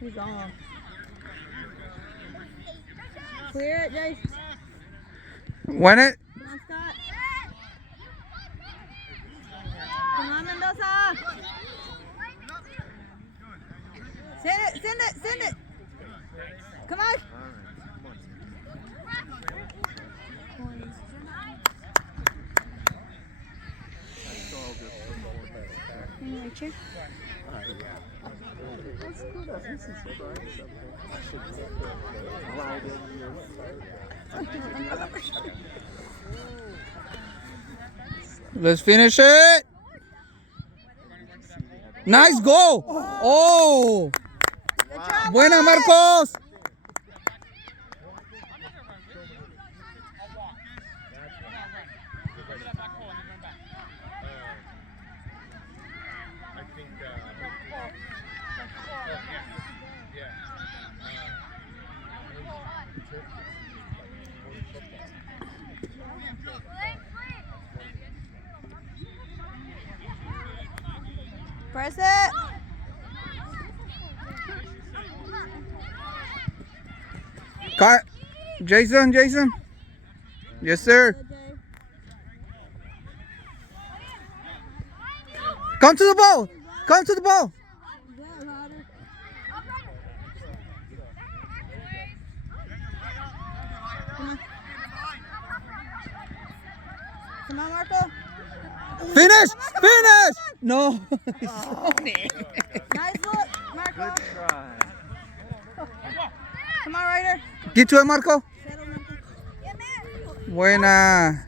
He's on. Clear it, Jace. Win it. Come on, Scott. Come on, Mendoza. Send it, send it, send it. Come on. Right here. Let's finish it. Nice goal. Oh. Buena, Marcos. Press it. Cut. Jason. Yes, sir. Come to the ball. Come to the ball. Come on, Marco. Finish. Finish. No. Nice look, Marco. Come on, Ryder. Get to it, Marco. Buena.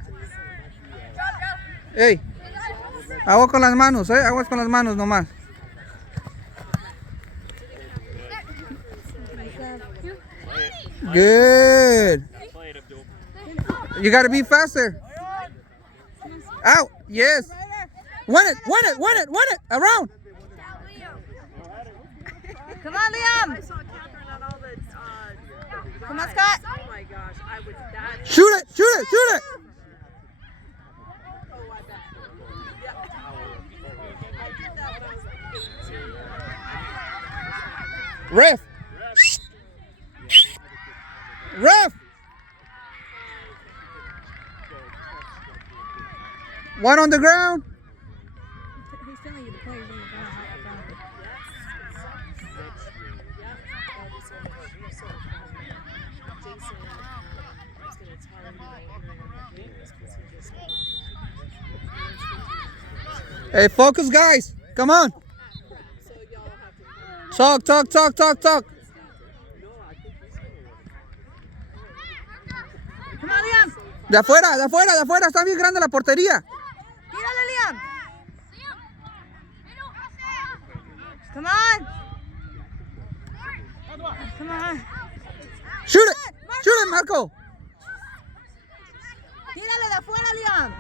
Hey. Agua con las manos, aguas con las manos nomás. Good. You gotta be faster. Out. Yes. Win it. Around. Come on, Liam. I saw Catherine on all the. Come on, Scott. Oh my gosh, I was that. Shoot it. Oh, I bet. Yeah. I did that when I was like 18. Ref. One on the ground. He's telling you the players on the ground. Hey, focus, guys. Come on. Talk. Come on, Liam. De afuera. Está bien grande la portería. Tírale, Liam. Come on. Come on. Shoot it, Marco. Tírale de afuera, Liam.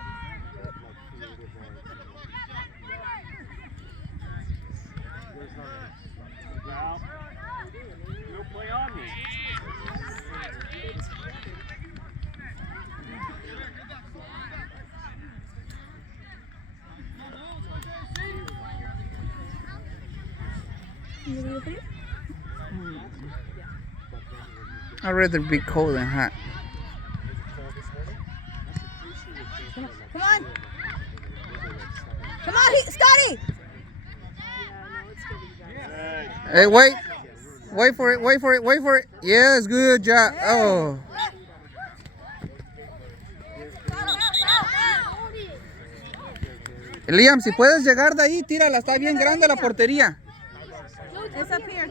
I'd rather be cold than hot. Come on. Come on, Scotty. Hey, wait for it. Yes, good job. Oh. Liam, si puedes llegar de ahí, tírala. Está bien grande la portería. It's up here.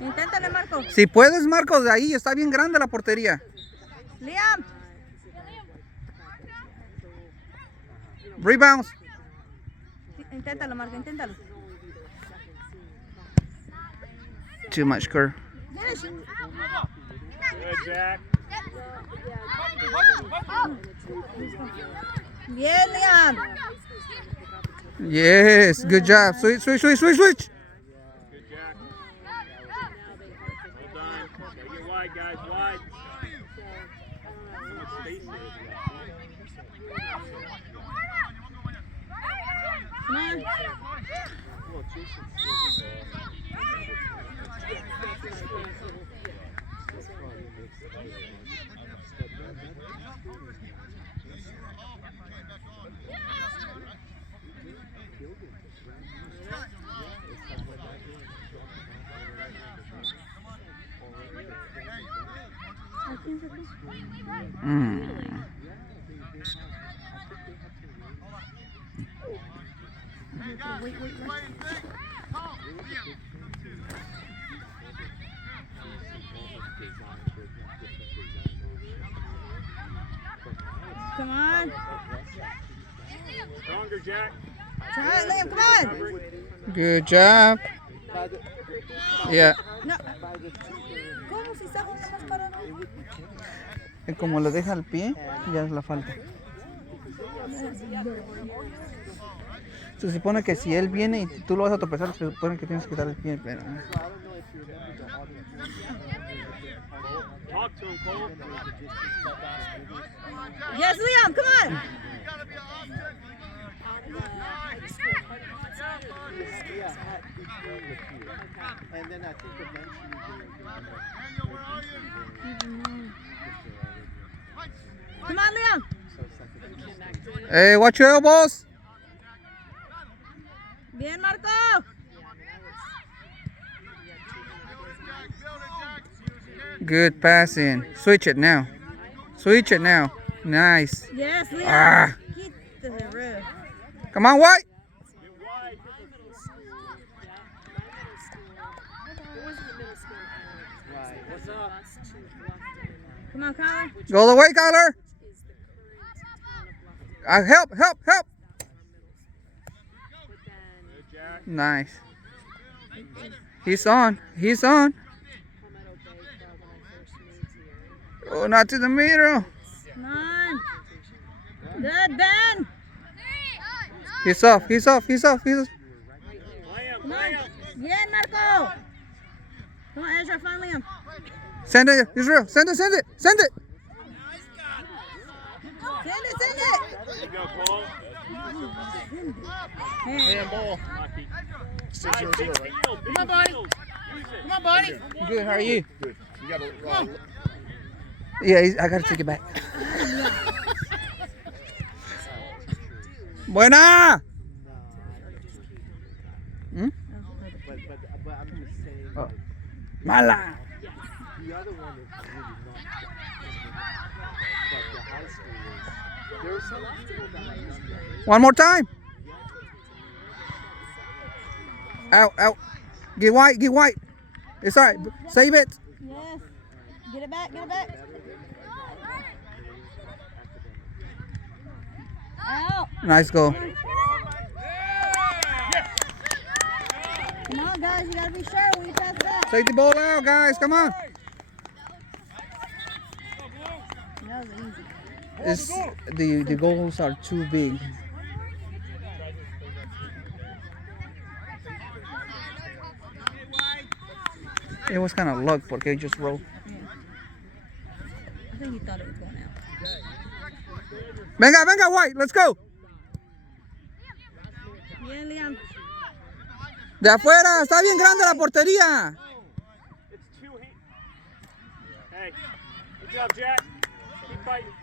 Inténtale, Marco. Si puedes, Marcos, de ahí. Está bien grande la portería. Liam. Rebounds. Inténtalo, Marco, inténtalo. Too much curve. Finish. Good, Jack. Bien, Liam. Yes, good job. Switch. Good, Jack. Well done. Get wide, guys, wide. Come on. Come on. Stronger, Jack. Try it, Liam. Come on. Good job. Yeah. No. ¿Cómo si está justo más parado? Como lo deja al pie, ya es la falta. Se supone que si él viene y tú lo vas a tropezar, se supone que tienes que dar el pie, pero... Talk to him, Cole. Yes, Liam. Come on. And then I think eventually Come on, Liam. Hey, watch your elbows. Bien, Marco. Good passing. Switch it now. Switch it now. Nice. Yes, Liam. Ah. Get the roof. Come on, White. Come on, Kyler. Go the way, Kyler. Help, help, help. Nice. He's on. He's on. Oh, not to the middle. Come on. Good, Ben. He's off. He's off. He's off. He's off. Come on. Bien, Marco. Come on, Ezra, find Liam. Send it, Israel. Send it, send it, send it. Send it, send it. There you go, Cole. Hey. Lucky. 6-0-0, right? Come on, buddy. Come on, buddy. Good. How are you? Good. You got a Yeah, I gotta take it back. Buena. Hmm? But I'm just saying, Oh. Mala. the other one is really not. But the high school is. There are some people that are younger. One more time. Out, out. Get white, get white. It's all right. Save it. Yes. Get it back, get it back. Out. Nice goal. Come on, guys. You gotta be sure when you pass it out. Take the ball out, guys. Come on. That was easy. The goals are too big. It was kind of luck porque just rolled. I think he thought it was going out. Venga, venga, White. Let's go. Bien, Liam. De afuera. Está bien grande la portería. It's two heat. Hey, good job, Jack. Keep fighting.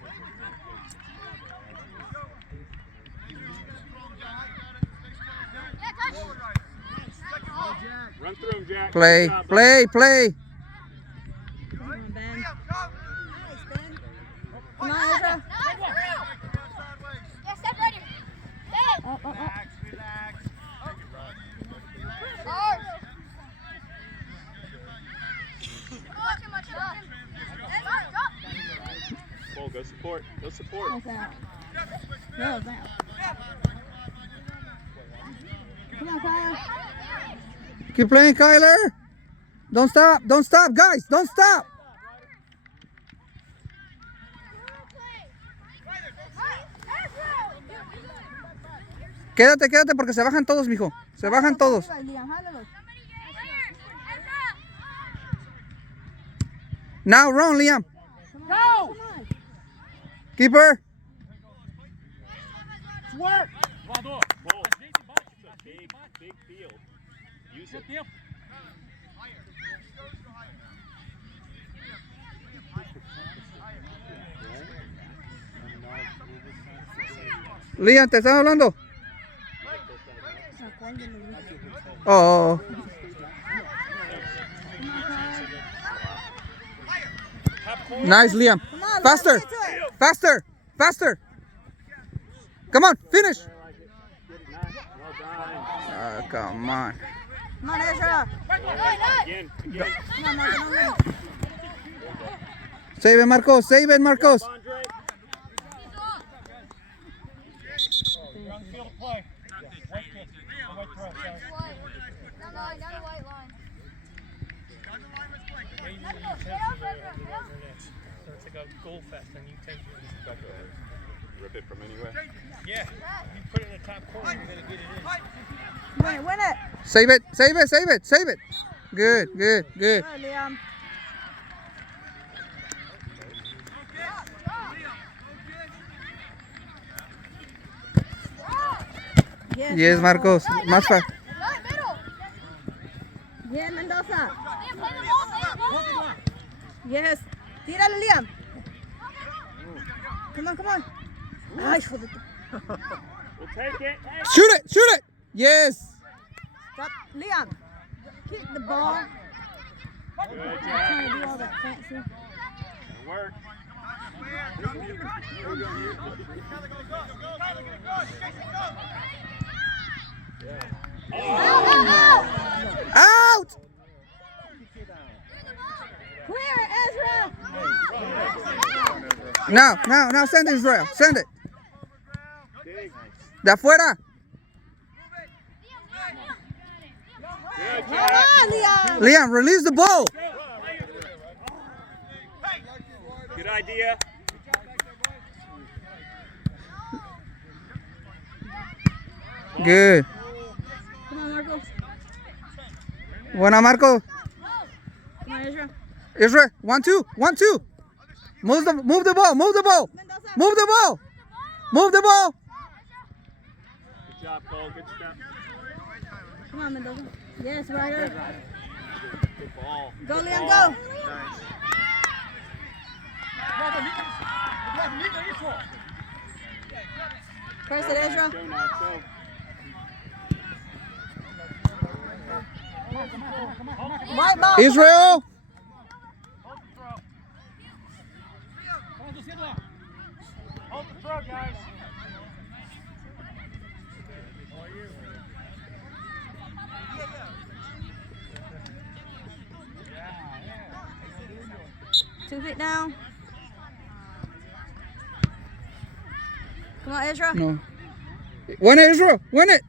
Run through him, Jack. Play, Good job, play, play. Come on, Ben. Come on, Ezra. Oh, oh, oh. Cole, go support. Go support. That's out. That was out. Come on, Kyle. Keep playing, Kyler. Don't stop. Don't stop, guys. Don't stop. Quédate, quédate porque se bajan todos, mijo. Se bajan todos. Now run, Liam. Go! Keeper. Work! Cole. a big field. Use it. Liam, ¿te estás hablando? Oh. Nice, Liam. Come on, Faster. let's get to it. Faster. Faster. Come on, finish. Come on. Come on, Ezra. Again. Come on, Marco. Save it, Marcos. Save it, Marcos. Andre. Down the white line. So it's like a goal fest and you take Rip it from anywhere. Yeah. You put it in the top corner, you're gonna get it in. Win it. Save it. Save it. Save it. Save it. Good, good, good. Good, Liam. Yes, Marcos. Más fácil. Bien, Mendoza. Yes. Tírale, Liam. Come on, come on. Ay, hijo de tu- We'll take it. Hey. Shoot it. Shoot it. Yes. Stop. Liam. Kick the ball. Good, I'm Jack. trying to do all that fancy. Good work. Out. Clear it, Ezra. Now, send it, Israel. Send it. De afuera. Good, Come Jack. on, Liam. Liam, release the ball. Good idea. Good. Come on, Marco. Buena, Marco. Come on, Ezra. Israel, 1-2, 1-2. Move the ball, move the ball, Mendoza. move the ball, move the ball. Good job, Cole. Good step. Come on, Mendoza. Yes, Ryder. Good ball. Go, Good Liam, ball. go. Press it, Ezra. Go, Nacho. White ball. Israel. Hold the throw, guys. 2 feet now. Come on, Ezra. No. Win it, Israel. Win it.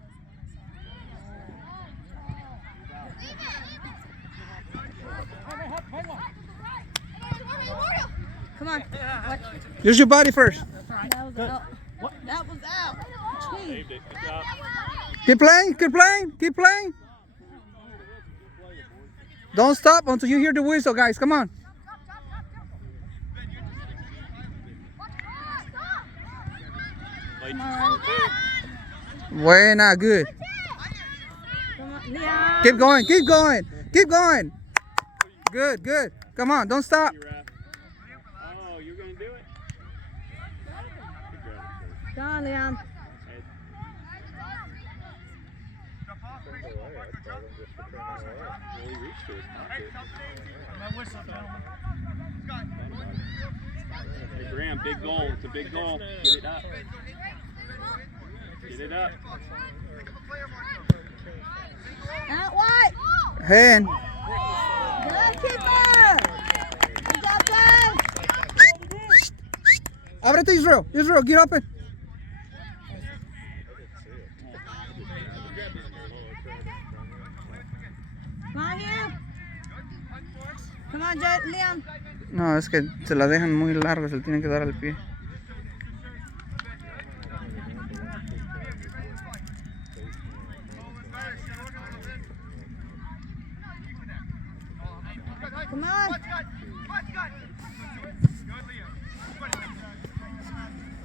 Come on. What? Use your body first. That was out. That was out. Jeez. Saved it. Good job. Keep playing, keep playing, keep playing. Don't stop until you hear the whistle, guys. Come on. Come on. Buena, good. Come on. Liam. Keep going, keep going, keep going. Good, good. Come on, don't stop. You ref. Oh, you're going to do it? Good job. Come on, Liam. Really reached to his pocket. Hey, Graham, big goal. It's a big goal. Get it up. Get it up. Out wide. Hand. Good keeper. Good job, guys. Ábrete, Israel. Israel, get up. Come on, Hugh. Come on, Liam. No, es que se la dejan muy larga, se le tienen que dar al pie. Come on.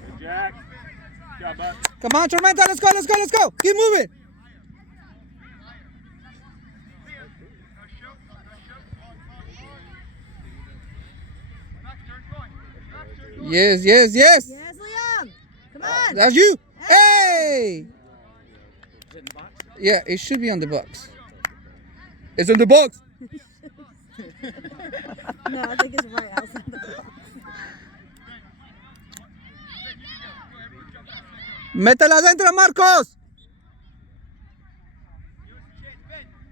Good, Jack. Good job, bud. Come on, Tormenta, let's go, let's go, let's go. Keep moving. Yes, yes, yes. Yes, Liam. Come on. That's you. Hey. Yeah, it should be on the box. It's on the box. No, I think it's right outside the box. Métela adentro, Marcos.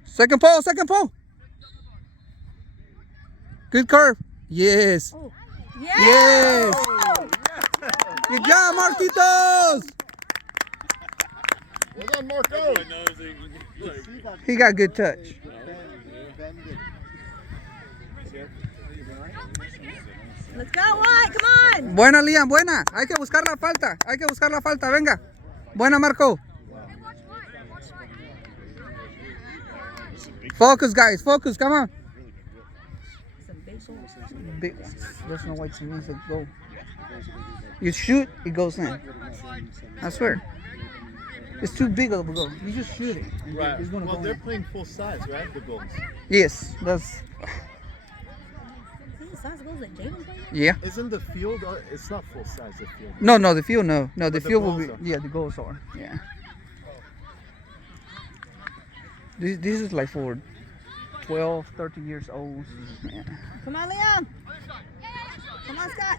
Second pole, second pole. Good curve. Yes. Oh. Yes. Oh. Good job, Marquitos. Well done, Marco. He got good touch. Let's go, White. Come on. Buena, Liam, buena. Hay que buscar la falta. Hay que buscar la falta. Venga. Buena, Marco. Focus, guys. Focus. Come on. Big ones. There's no way to miss a goal. You shoot, it goes in. I swear. It's too big of a goal. You just shoot it. Right. It's gonna Well, go they're in. playing full size, right? The goals. Yes, that's. Yeah. Isn't the field? It's not full size. The field. No, the field, no. No, the But the field will be. goals are. Yeah, the goals are. Yeah. This is like for 12, 13 years old. Yeah. Come on, Liam. Come on, Scott.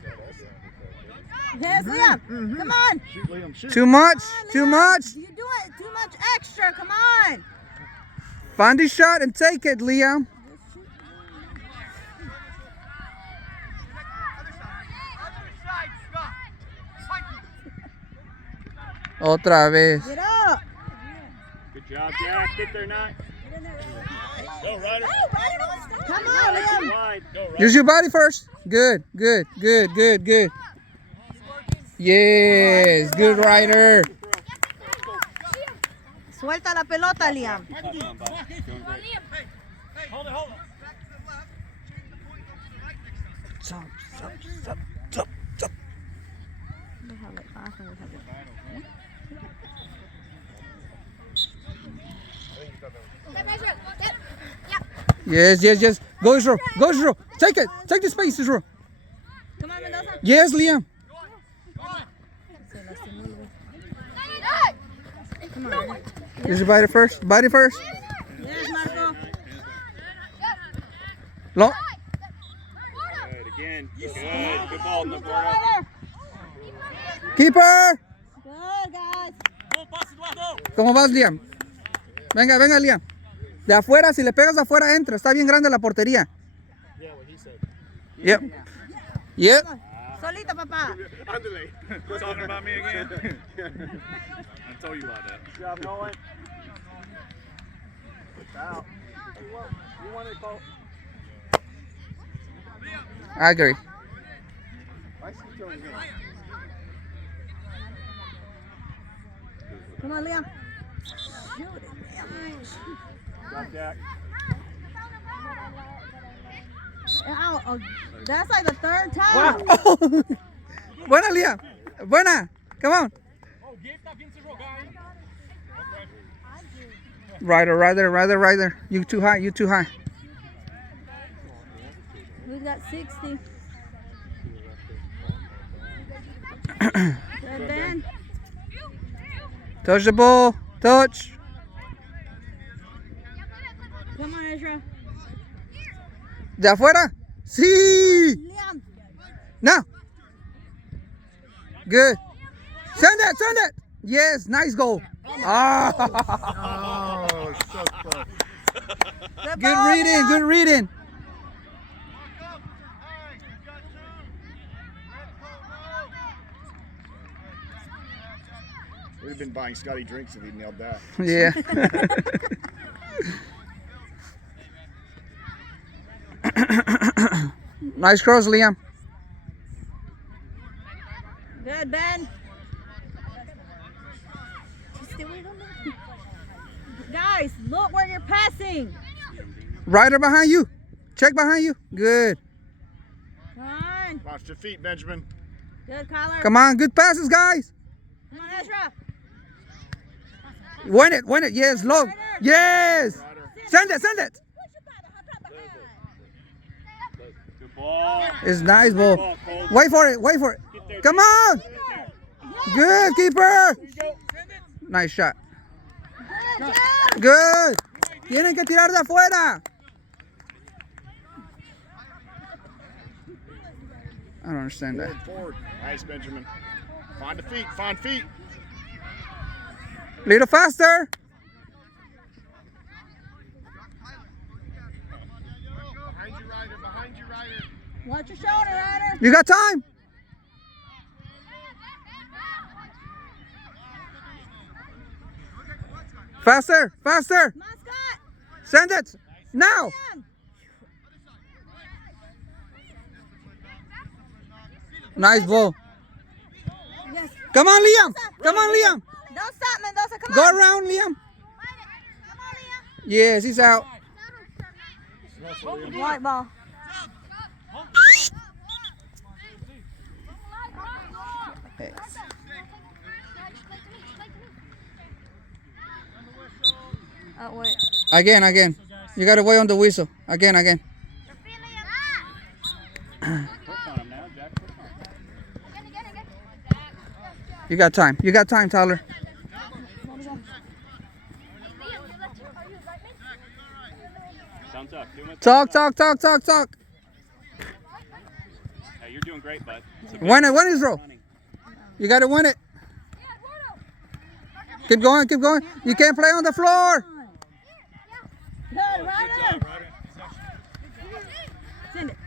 Yes, Liam. Come on. Shoot, Liam. Shoot. Too much. Come on, Too Liam. much. You're doing too much extra. Come on. Find the shot and take it, Liam. Otra vez. Get up. Good job, Jack. Get there, not. Go, Ryder. Come on, Liam. Wide. Go, Ryder. Use your body first. Good, good, good, good, good. Yes, good rider. Suelta la pelota, Liam. Hold it, hold it. Stop, stop, stop, stop, stop. Yes, yes, yes. Go, Israel. Go, Israel. Take it. Take the space, Israel. Come on, Mendoza. Yes, Liam. Come on. Use your body first. Body first. Yes, Marco. Long. Good, again. Good. Good ball, Navarro. Keeper. Good, guys. ¿Cómo vas, Liam? Venga, venga, Liam. De afuera, si le pegas de afuera, entra. Está bien grande la portería. Yeah, what he said. Yep. Yep. Solito, papá. Andale. Talking about me again. I told you about that. Good job, Nolan. Out. You want it, Cole? I agree. I see you going in. Come on, Liam. Shoot it, Liam. Drop Jack. Ow, oh, that's like the third time. Wow. Buena, Liam. Buena. Come on. Rider. You too high. You too high. We've got 60. Good, Ben. Touch the ball. Touch. Come on, Ezra. De afuera. Sí. Liam. Now. Good. Send it. Yes, nice goal. Ah. Oh, so close. Good reading. We'd have been buying Scotty drinks if he nailed that. Yeah. Nice cross, Liam. Good, Ben. Guys, look where you're passing. Rider behind you. Check behind you. Good. Come on. Watch your feet, Benjamin. Good, Collar. Come on. Good passes, guys. Come on, Ezra. Win it. Yes, low. Yes. Send it. Good ball. It's nice ball. Ball, Cole. Wait for it. there. Come on. Good, keeper. Nice shot. Good. Tienen que tirar de afuera. I don't understand that. Forward. Nice, Benjamin. Find the feet. Find feet. Little faster. Behind you, Ryder. Behind you, Ryder. Watch your shoulder, Ryder. You got time. Faster, faster. Come on, Scott. Send it. Now. Liam. Nice ball. Yes. Come on, Liam. Come on, Liam. Don't stop, Mendoza. Come Go on. around, Liam. Come on, Liam. Yes, he's out. White ball. Oh, wait. Again. You gotta wait on the whistle. Again. Push on him now, Jack. Push on him. You got time. You got time, Tyler. Thumbs up. 2 minutes. Talk. Hey, you're doing great, bud. Win it, Israel. You gotta win it. Keep going. You can't play on the floor. Good, Ryder. Send it.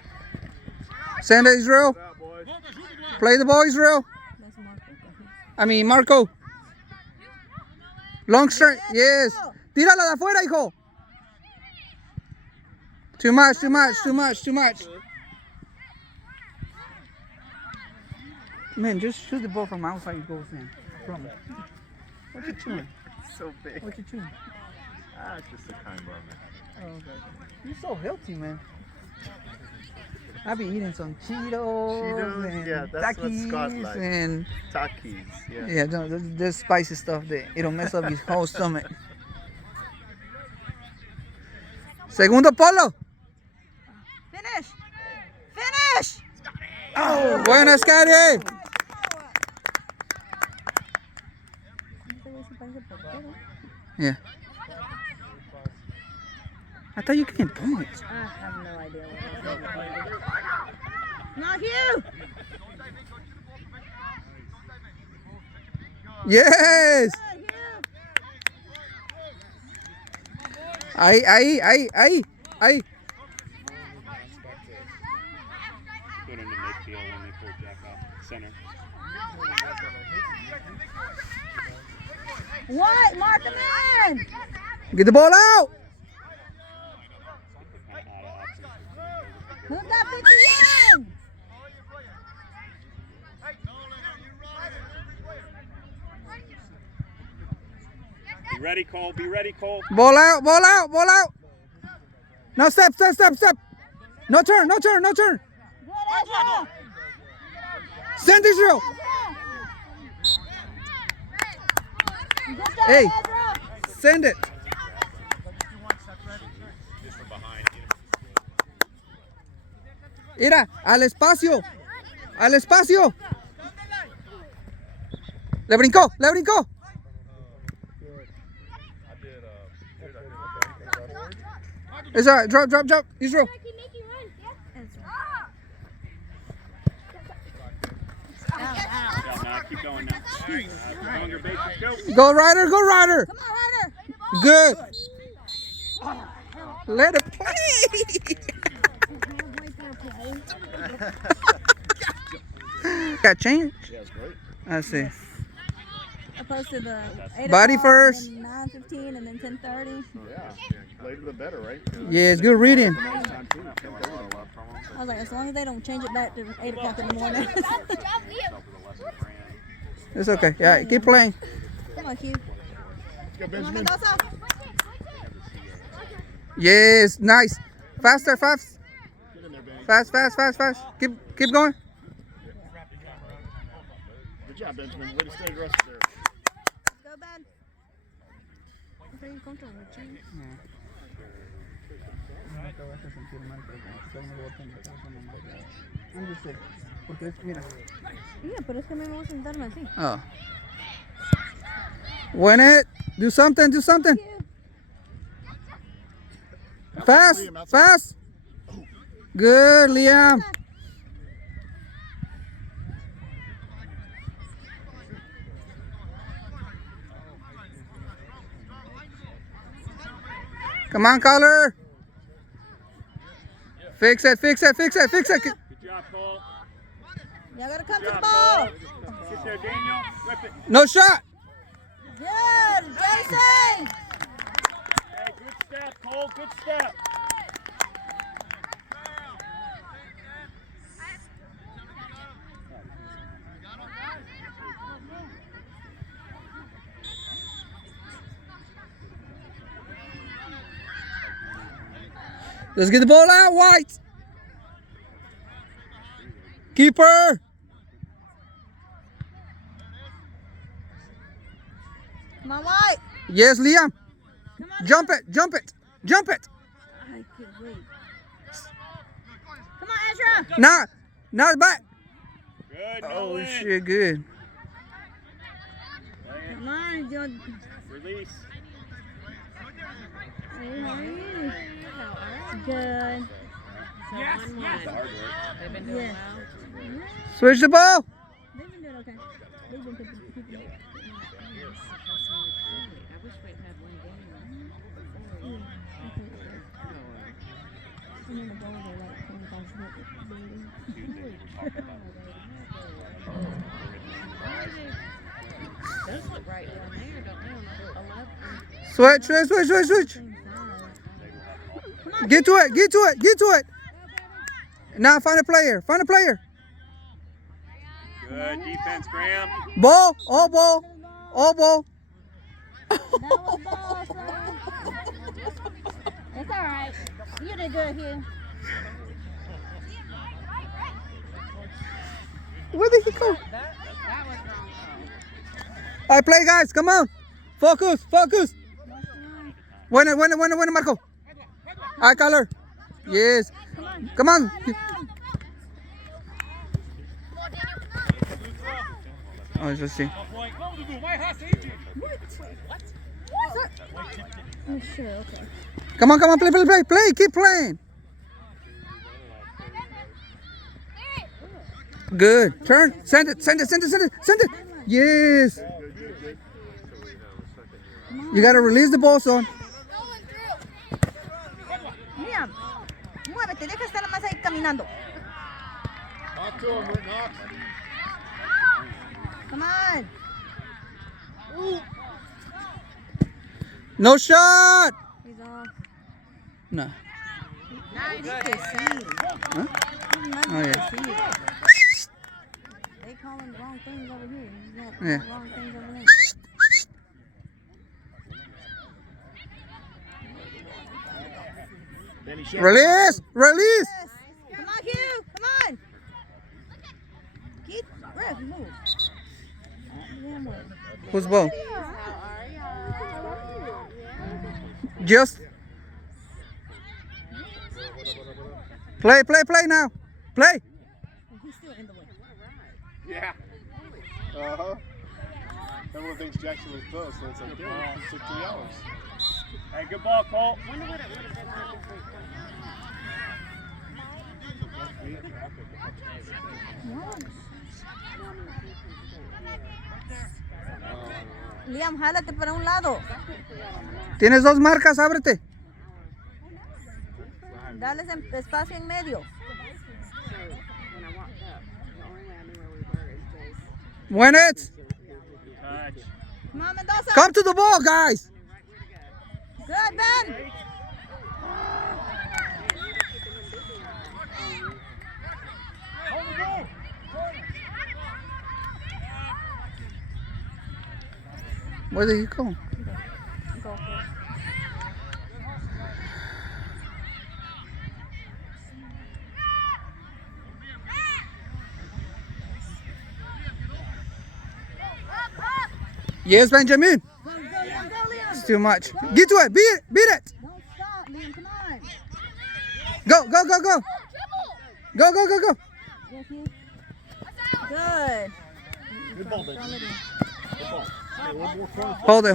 Send it, Israel. Play the ball, Israel. That's Marco. I mean, Marco. Long straight. Yes. Tírala de afuera, hijo. Too much. Man, just shoot the ball from outside. It goes in. Promise. What you chewing? So big. What you chewing? Ah, it's just a kind moment. Oh, okay. You're so healthy, man. I be eating some Cheetos and yeah, that's what Scott Takis likes. and Takis, yeah. yeah, there's spicy stuff that it'll mess up his whole stomach. Segundo polo. Finish. Oh, buena, Scotty. Yeah. I thought you couldn't point. I have no idea what Not you. Yes. Ahí. Going into midfield when they pull Jack off center. What? Mark him in. Get the ball out. Who's got 51? Be ready, Cole. Be ready, Cole. Ball out. Now step. No turn. Good, Ezra. Send Israel. Good job, Hey. Ezra. Send it. Mira, al espacio. Le brincó. It's all right. Drop. Israel. Yeah, now keep going now. Longer base, let's go. Go Ryder. Come on, Ryder. Good. Let it play. Got change? Yeah, it's great. I see. I posted the 8 Body o'clock, first. then 9:15, and then 10:30. Yeah. Later the better, right? Yeah, it's good reading. Nice time too. 10:30. I was like, as long as they don't change it back to 8 o'clock in the morning. It's okay. Yeah, keep playing. Come on, Q. Let's go, Come on, Benjamin. Mendoza. Yes, nice. Faster. Get in there, Benny. Fast. Keep going. Good job, Benjamin. Way to stay aggressive there. Go, Ben. Okay, you control it, G. I'm just saying. Porque, mira. Yeah, pero es que a mí me gusta sentarme así. Oh. Win it. Do something. Do something. Fast. Liam, that's Fast. Good, Liam. Come on, Collar. Fix it, fix it, fix it, fix it. Good job, Cole. Y'all gotta come Good to the job, ball. Cole. Sit there, Daniel. Whip it. No shot. Good, Jason. Hey, good step, Cole. Good step. Let's get the ball out, White. Keeper. Come on, White. Yes, Liam. Come on. Jump it, jump it, jump it. I can't wait. Come on, Ezra. Now it's back. Good. No Oh, in. shit, good. Play it. Come on, John. Release. Good. Yes, yes. They've been doing Yes. well. Switch the ball. They've been doing okay. They've been keeping I wish we'd had one game. And then the balls are like 25 Those look right down there, don't they? On 11. Switch. Get to it, get to it, get to it. Now find a player, find a player. Good defense, Graham. Ball, all ball, all ball. That was ball, son. It's all right. You did good here. Where did he go? That was wrong. All right, play, guys, come on. Focus. Win it, Marco. All right, Color. Yes. Come on. Oh, let's see. Oh, sure, okay. Come on, play, keep playing. Good. Turn, send it. Yes. You gotta release the ball, son. Liam, muévete, deja estar más ahí caminando. Knock to him, Rick, knock. Come on. No shot. He's off. No. Nice to see. Huh? Oh, yeah. They calling the wrong things over here. You got Yeah. the wrong things over there. Then he showed Release. Yes. Come on, Hugh. Come on. Keep. Ref, move. Damn way. Whose ball? Just play now. Play. He's still in the way. Yeah. Uh-huh. Everyone thinks Jackson was close, so it's like, yeah, it took 3 hours. Hey, good ball, Cole. Liam, jálate para un lado. Tienes 2 marcas, ábrete. Dales espacio en medio. When I walked up, the only way I knew where we were is Jay's. Win it. Touch. Come on, Mendoza. Come to the ball, guys. Good, Ben. Where did he go? Yes, Benjamin. Go, Liam. Go, Liam. It's too much. Get to it. Beat it. Don't stop, Liam. Come on. Go. Yes, Hugh. Good. Good ball, baby. Good ball. Okay, one more corner. Hold it.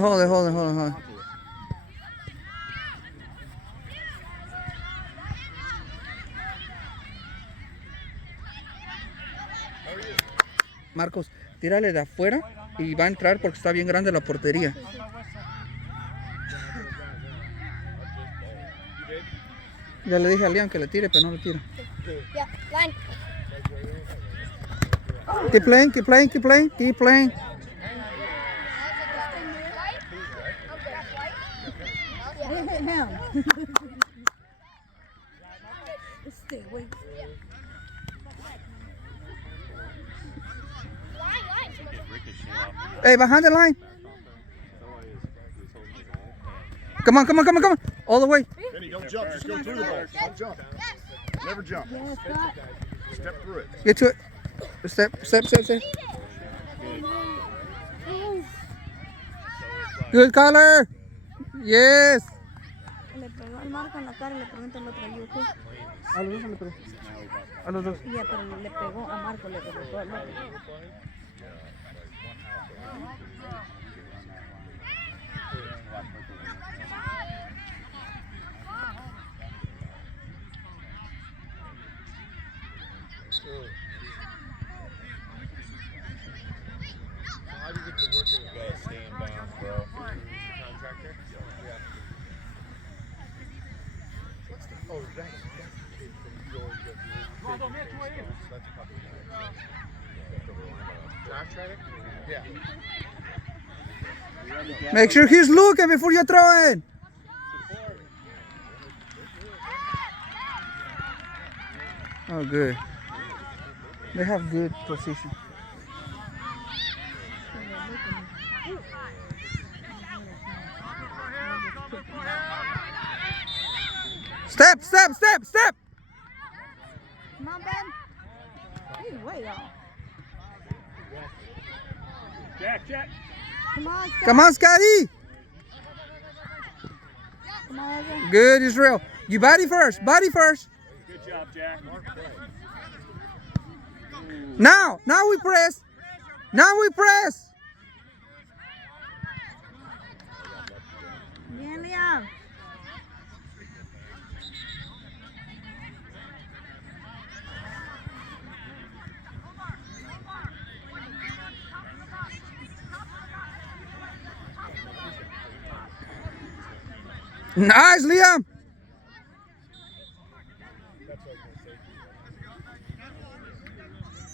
Marcos, tírale de afuera y va a entrar porque está bien grande la portería. Ya le dije a Liam que le tire, pero no le tira. Yeah, line. Keep playing. Hit him. Stay away. Hey, behind the line. Come on. All the way. Benny, don't jump. Just go through the ball. Don't jump. Never jump. Yes, Scott. Step through it. Get to it. Step. Good color. Yes. Le pegó al Marco en la cara y le pregunta al otro, ¿you okay? A los dos le pegó. A los dos. Yeah, pero le pegó a Marco, le rebotó al otro. How do you get to work in a guy staying bound, bro? Contractor? Yeah. What's the that's probably Josh tried it? Yeah. Make sure he's looking before you throw it. Oh, good. They have good position. Step. Come on, Ben. He's way off. Jack. Come on, Scott. Come on, Scotty. Come on, Ezra. Good, Israel. You body first. Good job, Jack. Now we press. Bien, Liam. Nice, Liam.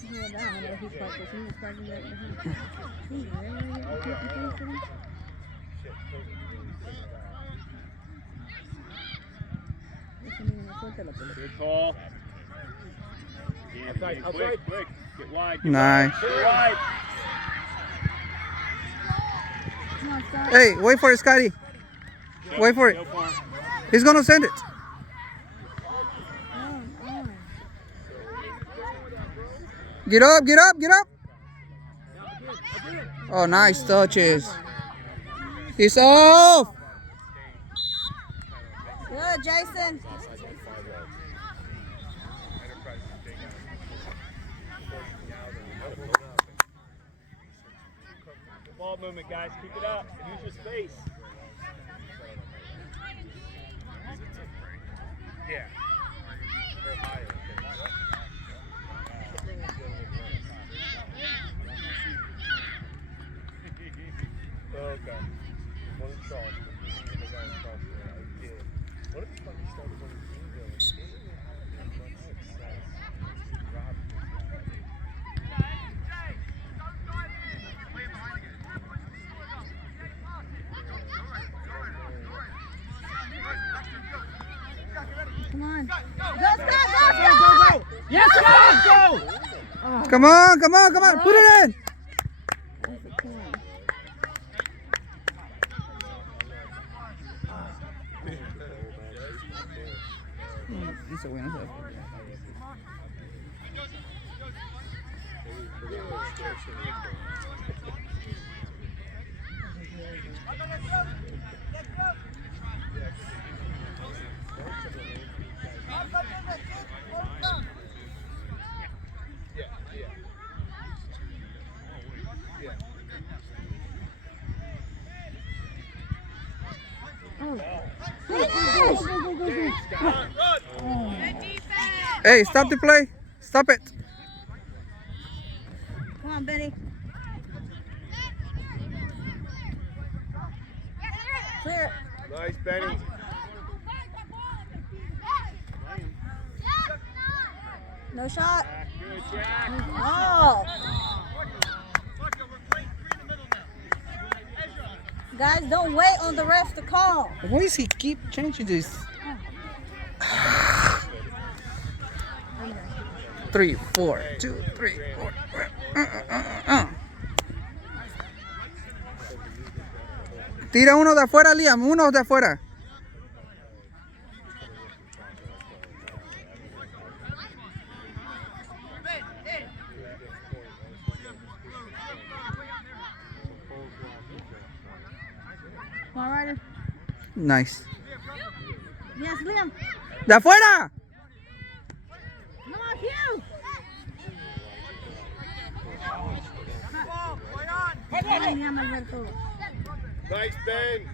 Yeah, I don't know if he's practicing. He was practicing right behind. He's really Good call. Yeah, quick. Get wide. Nice. Get wide. Come on, Scott. Hey, wait for it, Scotty. Wait for it. Go for it. He's gonna send it. Get up. Oh, nice touches. He's off. Good, Jason. Ball movement, guys. Keep it up. Use your space. Yeah. They're higher. Okay. One in Charles. What if he fucking started on the team? Come on. Go, Scott, go! Yes, go! Come on. Put it in. It's a win. Hey, stop the play. Stop it. Come on, Benny. Clear it. Nice, Benny. No shot. Good, Jack. Oh. Guys, don't wait on the refs to call. Why does he keep changing this? 3, 4, 2, 3, 4. Tira uno de afuera, Liam. Uno de afuera. Come on, Ryder. Nice. Yes, Liam. ¡De afuera! Come on, Hugh. Ay, Liam, Alberto. Nice, Ben.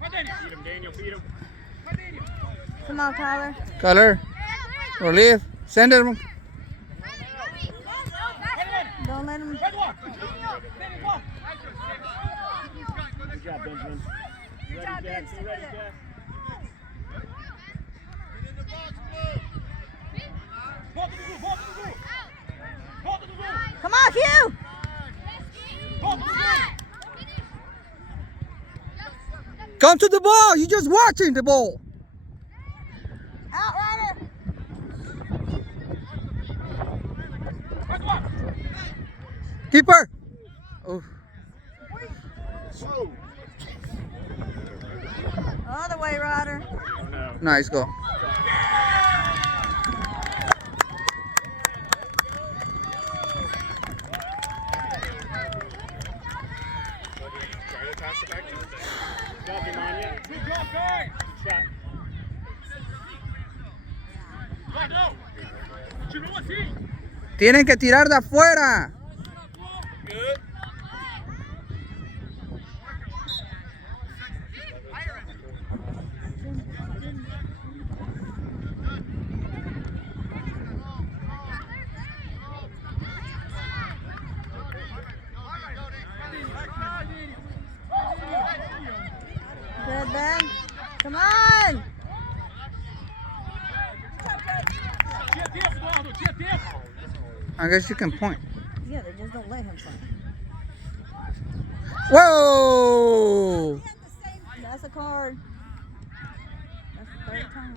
Beat him, Daniel. Beat him. Come on, Tyler. Color. Relief. Send it. Don't let him. Good job, Benjamin. You ready, Jack? You ready, Jack? Come on, Hugh. Come to the ball. You're just watching the ball. Out, Ryder. Keeper. Oh, Oh. Other way, Ryder. nice go. Trying to pass it back to him. Good job, Nemanja. Good job, guys. Good shot. Tienen que tirar de afuera. Good. Good, Ben. Come on. I guess you can point. Yeah, they just don't let him play. Whoa! That's a card. That's the third time.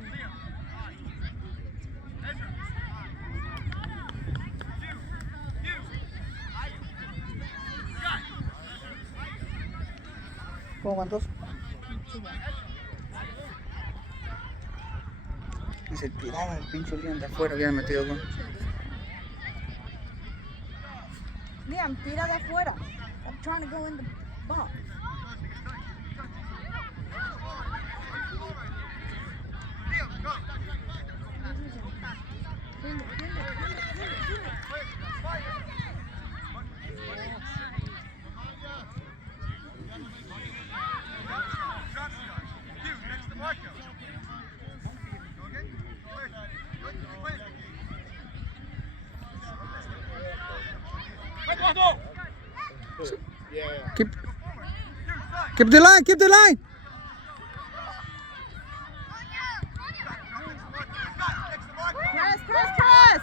¿Cuántos? Y se tiraba el pinche Liam de afuera, había metido con. Liam, tira de afuera. I'm trying to go in the box. Yeah. Keep the line, keep the line. Press.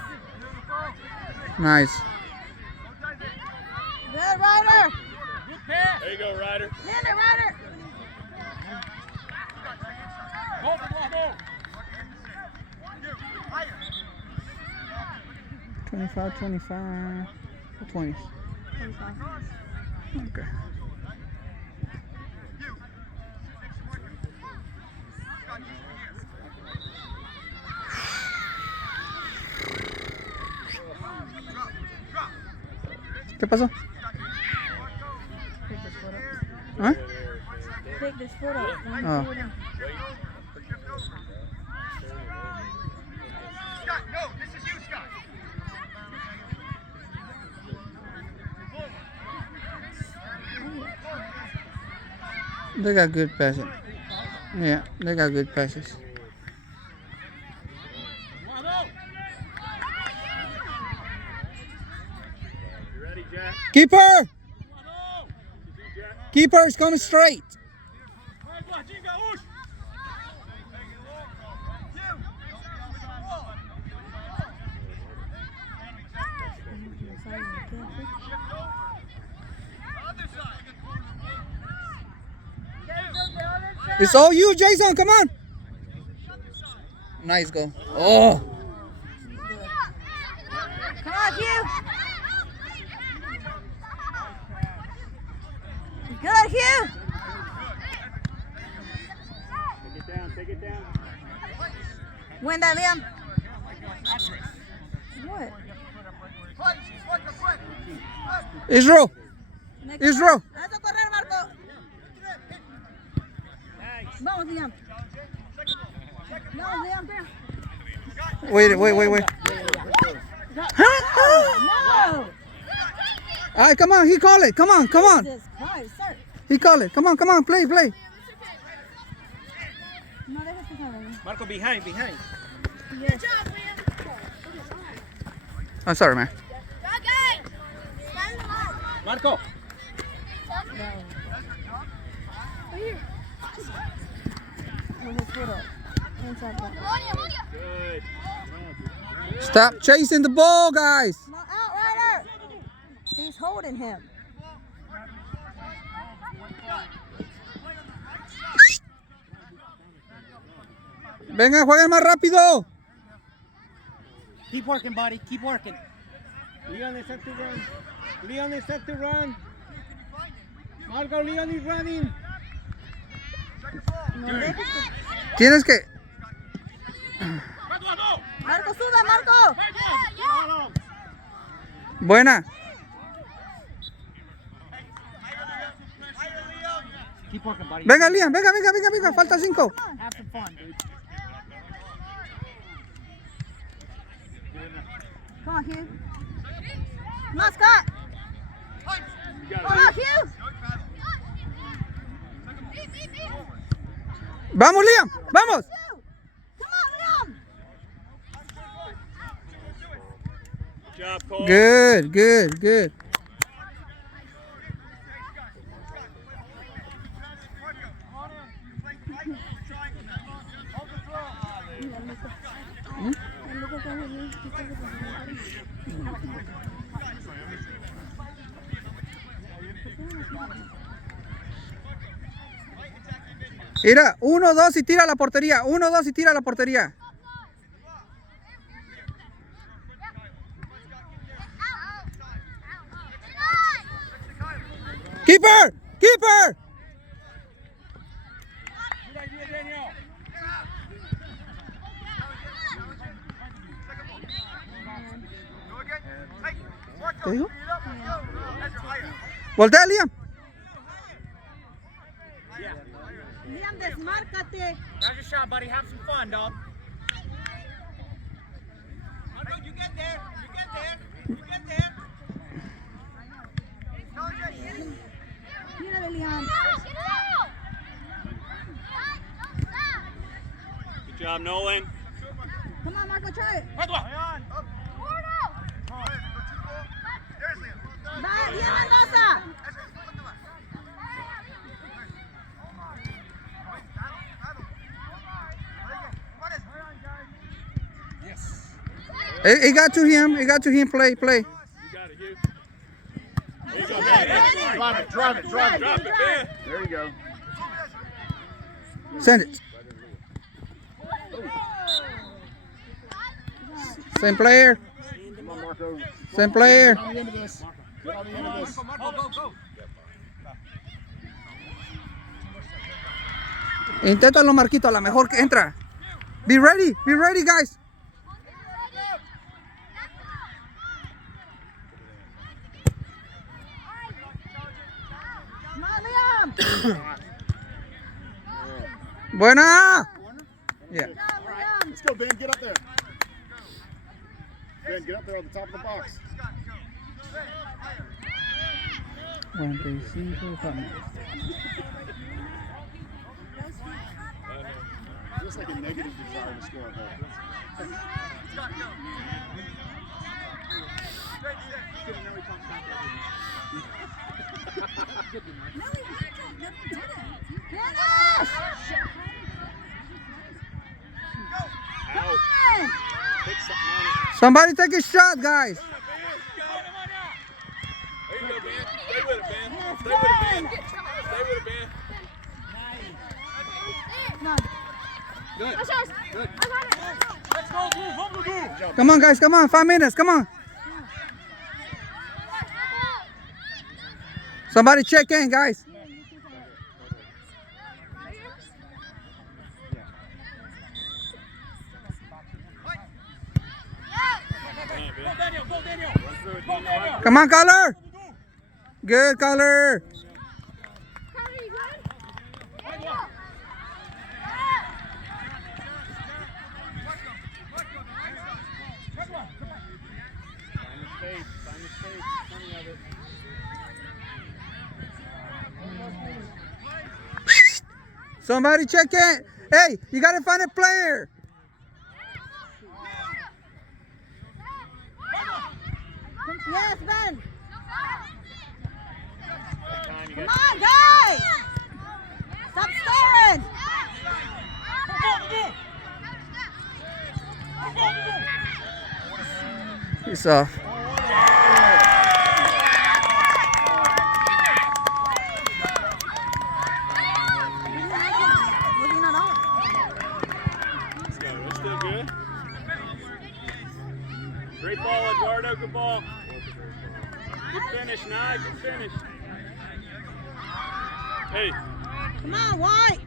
Nice. Good, Ryder. There you go, Ryder. Land it, Ryder. 25, 25, or 20. Okay. ¿Qué pasó? ¿Ah? Pick this foot up. Oh. Scott, no, this is you, Scott. They got good passing. Yeah, they got good passes. You ready, Jack? Keeper! Keeper is coming straight. It's all you, Jason. Come on. Nice goal. Oh. Come on, Hugh. Good, Hugh. Take it down, take it down. Win that, Liam. What? Israel. Israel. Haz a correr, Marco. Vamos, Liam. Vamos, Liam. Wait. No. All right, come on. He called it. Come on. Jesus Christ, sir. He called it. Come on. Play. No dejes que salga. Marco, behind. Good job, Liam. I'm sorry, man. Marco. With his foot up. Inside back. Good. Stop chasing the ball, guys. No, outrider. He's holding him. Venga, jueguen más rápido. Keep working, buddy. Keep working. Leon is set to run. Marco, Leon is running. No dejes que... Tienes que... Marco, suda, Marco. Buena. Keep working, buddy. Venga, Liam. Venga. Falta 5. Have some fun, dude. Come on, Hugh. Come on, Scott. You got Come it. on, Hugh. Vamos, Liam. Vamos. Come on, Liam. Good job, Cole. Good. Mira, 1, 2 y tira a la portería. 1, 2 y tira a la portería. Keeper. ¿Qué digo? Voltea, Liam. Liam, desmárcate. That's your shot, buddy. Have some fun, dog. Marco, you get there. Mírale, Liam. Good job, Nolan. Come on, Marco, try it. Va, bien, Mendoza. It got to him. Play. You got it, you. There you go, man. Drive it. Drop it, man. There you go. Send it. Same player. Come on, Marco. Same player. Get on the end of this. Marco, go. Inténtalo, Marquito. A lo mejor que entra. Be ready, guys. Come on, Liam. Buena. Yeah. Good job, Liam. Let's go, Ben. Get up there. Ben, get up there on the top of the box. 45. like a negative desire to score a goal. Somebody take a shot, guys. There you go, Ben. Stay with it, Ben. Stay with it, Ben. Stay with it, Ben. Come on, guys. Come on. 5 minutes. Come on. Somebody check in, guys. Come on, Color. Good, Color. Somebody check in. Hey, you gotta find a player. Yes, Ben. Come on, guys. Stop staring. It's off. We're still good. Great ball, Eduardo. Good ball. Good finish, Nye. Good finish. Hey. Come on, White.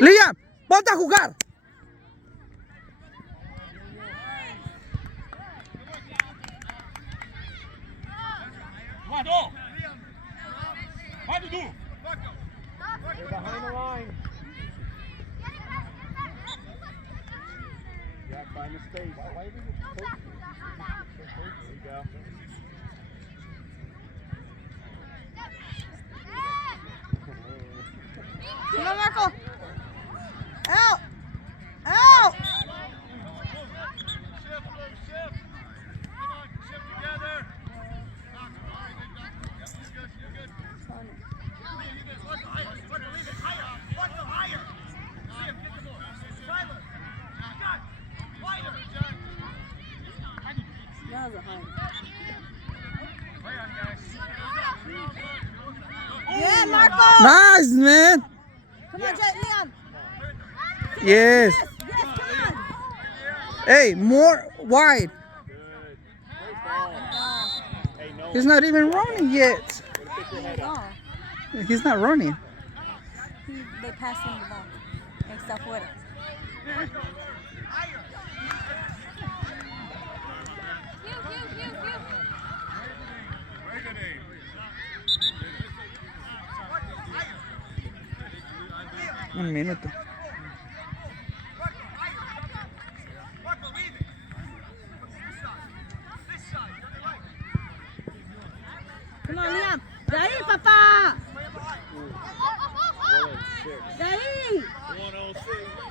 Liam, ponte a jugar. They're behind the line. Yeah, find the space. There you go. Come on, Marco. Out. Out. That was a high. Yeah, Marco. Nice, man. Come on, Leon. Yes. Yes, come on. Hey, more wide. Good. Great ball. Hey, no. He's not even running yet. Pick your head up. Oh, He's not running. they passed him the ball. Está afuera. Un minuto. Come on, Liam. De ahí, papá. De ahí. 106.